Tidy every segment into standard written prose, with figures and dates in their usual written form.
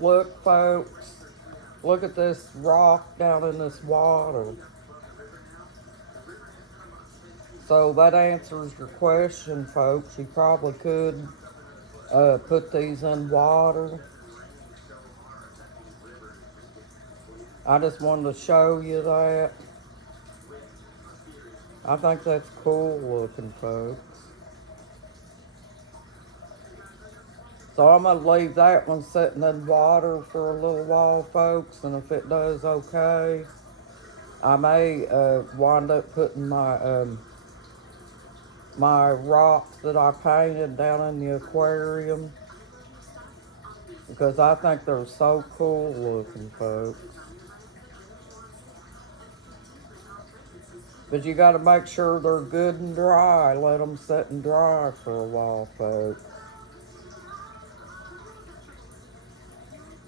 Look, folks, look at this rock down in this water. So that answers your question, folks. You probably could put these in water. I just wanted to show you that. I think that's cool looking, folks. So I'm going to leave that one sitting in water for a little while, folks. And if it does okay, I may wind up putting my rocks that I painted down in the aquarium, because I think they're so cool looking, folks. But you got to make sure they're good and dry. Let them sit and dry for a while, folks.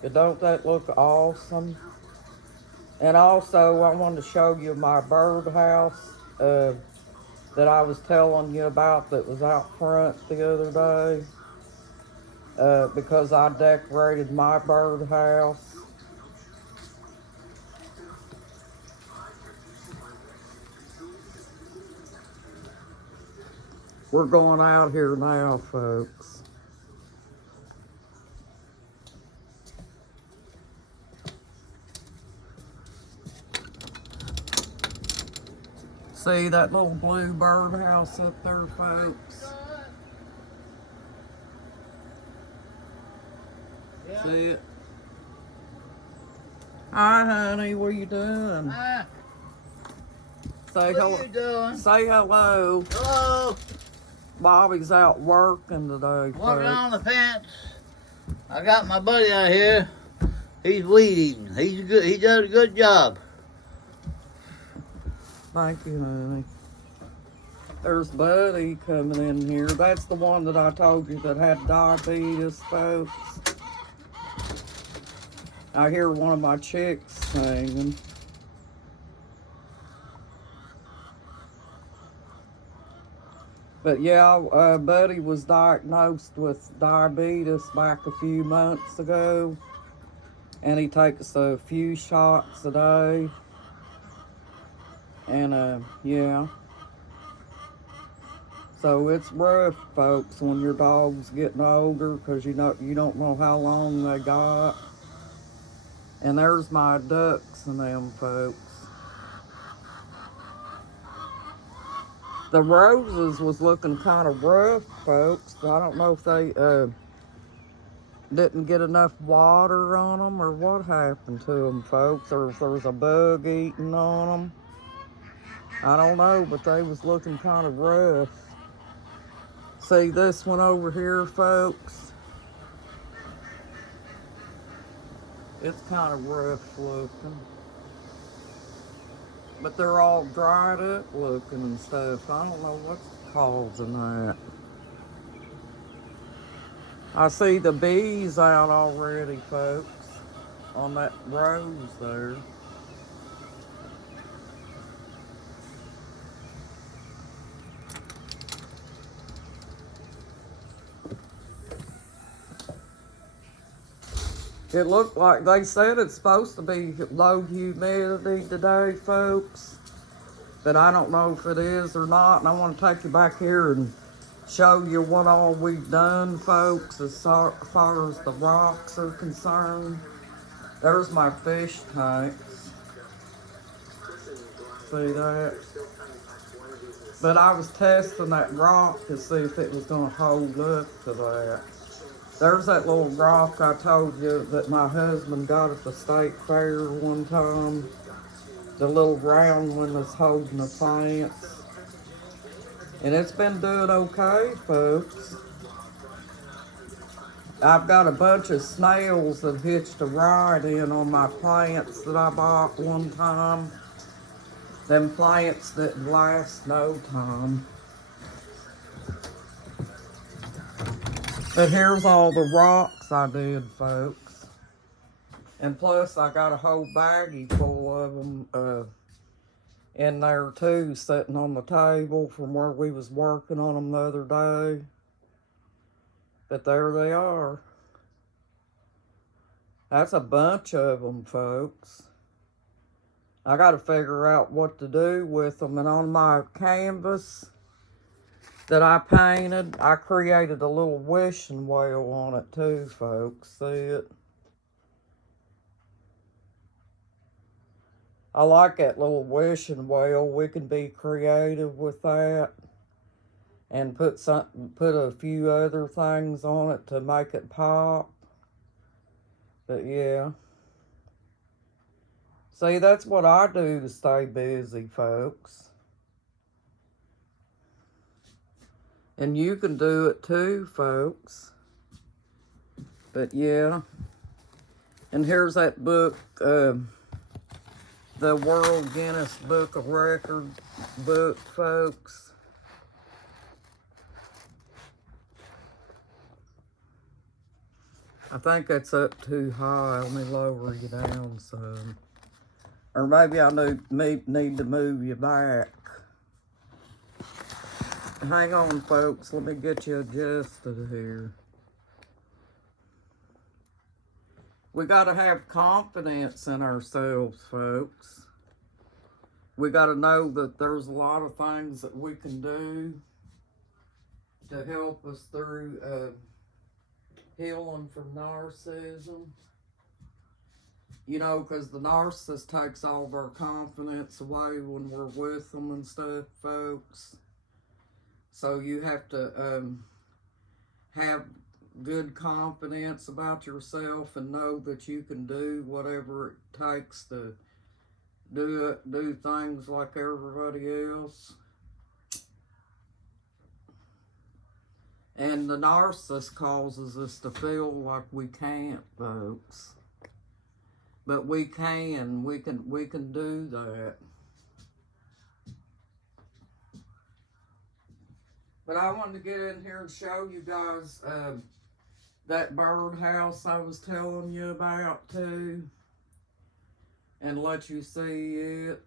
But don't that look awesome? And also, I wanted to show you my birdhouse that I was telling you about that was out front the other day. Because I decorated my birdhouse. We're going out here now, folks. See that little blue birdhouse up there, folks? Yeah. See it? Hi, honey. What are you doing? Hi. Say What hello. are you doing? Say hello. Hello. Bobby's out working today, Working folks. on the fence. I got my buddy out here. He's weed eating. He's good. He does a good job. Thank you, honey. There's Buddy coming in here. That's the one that I told you that had diabetes, folks. I hear one of my chicks singing. But yeah, Buddy was diagnosed with diabetes back a few months ago. And he takes a few shots a day. And yeah. So it's rough, folks, when your dog's getting older, because you don't know how long they got. And there's my ducks and them, folks. The roses was looking kind of rough, folks. I don't know if they didn't get enough water on them or what happened to them, folks, or if there was a bug eating on them. I don't know, but they was looking kind of rough. See this one over here, folks? It's kind of rough looking. But they're all dried up looking and stuff. I don't know what's causing that. I see the bees out already, folks, on that rose there. It looked like they said it's supposed to be low humidity today, folks. But I don't know if it is or not. And I want to take you back here and show you what all we've done, folks, as far as the rocks are concerned. There's my fish tanks. See that? But I was testing that rock to see if it was going to hold up to that. There's that little rock I told you that my husband got at the state fair one time. The little round one that's holding the plants. And it's been doing okay, folks. I've got a bunch of snails that hitched a ride in on my plants that I bought one time. Them plants didn't last no time. But here's all the rocks I did, folks. And plus, I got a whole baggie full of them in there too, sitting on the table from where we was working on them the other day. But there they are. That's a bunch of them, folks. I got to figure out what to do with them. And on my canvas that I painted, I created a little wishing well on it too, folks. See it? I like that little wishing well. We can be creative with that and put a few other things on it to make it pop. But yeah. See, that's what I do to stay busy, folks. And you can do it too, folks. But yeah. And here's that book, the World Guinness Book of Records book, folks. I think that's up too high. Let me lower you down some. Or maybe I need to move you back. Hang on, folks. Let me get you adjusted here. We got to have confidence in ourselves, folks. We got to know that there's a lot of things that we can do to help us through healing from narcissism. You know, because the narcissist takes all of our confidence away when we're with them and stuff, folks. So you have to have good confidence about yourself and know that you can do whatever it takes to do things like everybody else. And the narcissist causes us to feel like we can't, folks. But we can do that. But I wanted to get in here and show you guys that birdhouse I was telling you about too, and let you see it.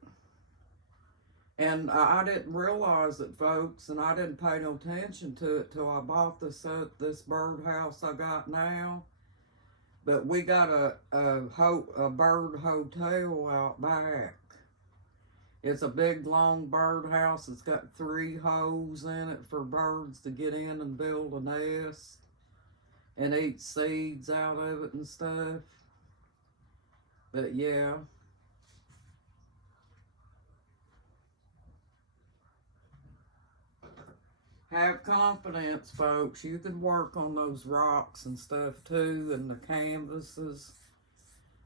And I didn't realize it, folks, and I didn't pay no attention to it till I bought this birdhouse I got now. But we got a bird hotel out back. It's a big, long birdhouse. It's got 3 holes in it for birds to get in and build a nest and eat seeds out of it and stuff. But yeah. Have confidence, folks. You can work on those rocks and stuff too, and the canvases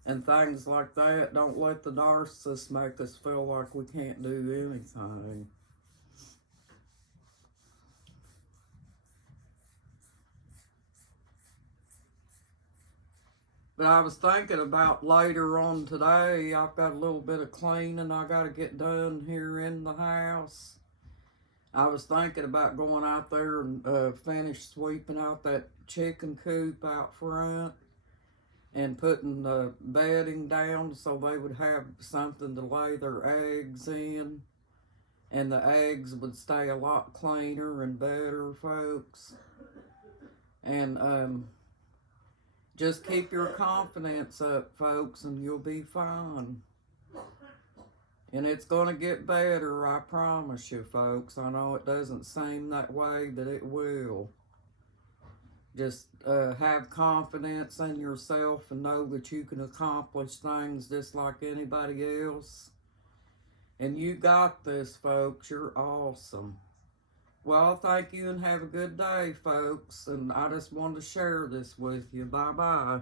and things like that. Don't let the narcissist make us feel like we can't do anything. But I was thinking about later on today, I've got a little bit of cleaning I got to get done here in the house. I was thinking about going out there and finish sweeping out that chicken coop out front and putting the bedding down so they would have something to lay their eggs in. And the eggs would stay a lot cleaner and better, folks. And just keep your confidence up, folks, and you'll be fine. And it's going to get better, I promise you, folks. I know it doesn't seem that way, but it will. Just have confidence in yourself and know that you can accomplish things just like anybody else. And you got this, folks. You're awesome. Well, thank you and have a good day, folks. And I just wanted to share this with you. Bye-bye.